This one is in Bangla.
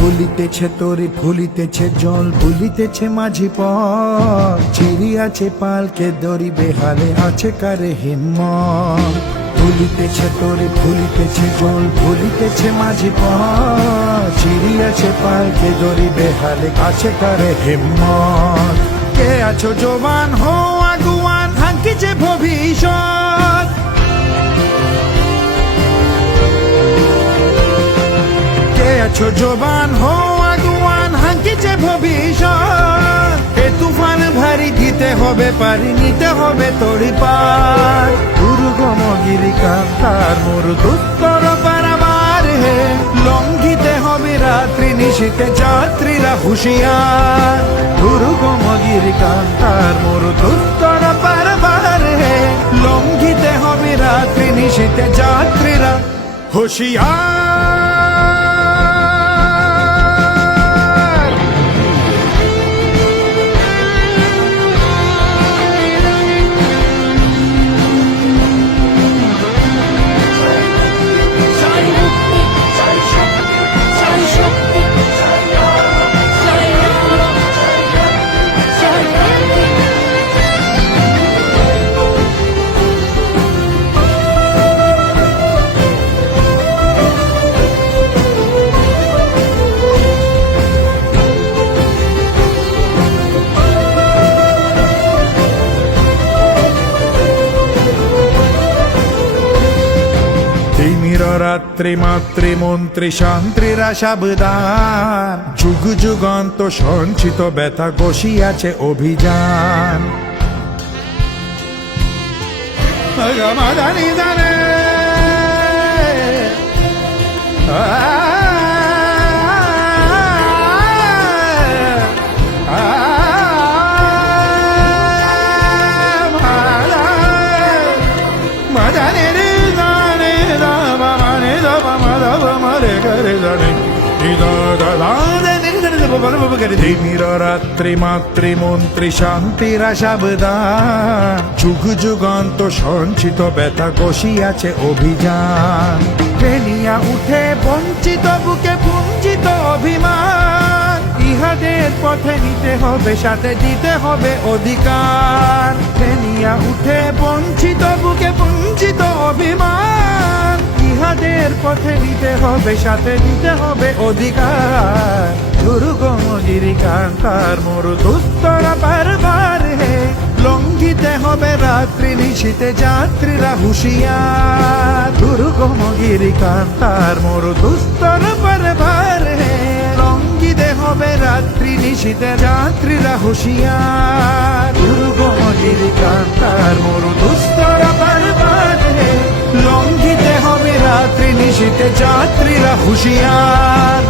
ভুলিতেছে তরি ভুলিতেছে জল ভুলিতেছে মাঝি পথ চিরিয়াছে পালকে দড়ি বেহালে আছে কারে হিম্মত ভুলিতেছে তরি ভুলিতেছে জল ভুলিতেছে মাঝি পথ চিরিয়াছে পালকে দড়ি বেহালে আছে কারে হিম্মত কে আছো জবান হো আগুয়ান হাঙ্কিছে ভবিষ্যৎ কে আছো জবান হো আগুয়ান হাঙ্কিছে ভবিষ্যৎ এ তুফান ভারী দিতে হবে পারি নিতে হবে তড়ি পার দুর্গম গিরিকান্তার মোর দুস্তর পারাবার হে লঙ্ঘিতে হবে রাত্রি নিশীতে যাত্রীরা হুঁশিয়ার দুর্গম গিরিকান্তার মোর দুস্তর পারাবার হে লঙ্ঘিতে হবে রাত্রি নিশীতে যাত্রীরা হুঁশিয়ার রাত্রি মাতৃমন্ত্রী শান্ত্রীরা সাবধান যুগ যুগান্ত সঞ্চিত ব্যথা বসিয়াছে অভিযান জানে রাত্রি মাতৃমন্ত্রী শান্তিরা সাবধান যুগ যুগান্ত সঞ্চিত ব্যথা কষিয়াছে অভিযান ফেনিয়া উঠে বঞ্চিত বুকে পুঞ্জিত অভিমান ইহাদের পথে নিতে হবে সাথে দিতে হবে অধিকার ফেনিয়া উঠে বঞ্চিত বুকে পুঞ্জিত অভিমান ইহাদের পথে নিতে হবে সাথে দিতে হবে অধিকার দুর্গম গিরিকান্তার মোর দুস্তরা বারবার হে লঙ্ঘিতে হবে রাত্রি নিশীতে যাত্রীরা হুঁশিয়ার দুর্গম গিরিকান্তার মোর দুস্তর বারবার হে লঙ্ঘিতে হবে রাত্রি নিশীতে যাত্রীরা হুঁশিয়ার দুর্গম গিরিকান্তার মোর দুস্তর বারবার হে লঙ্ঘিতে হবে রাত্রি নিশীতে যাত্রীরা হুঁশিয়ার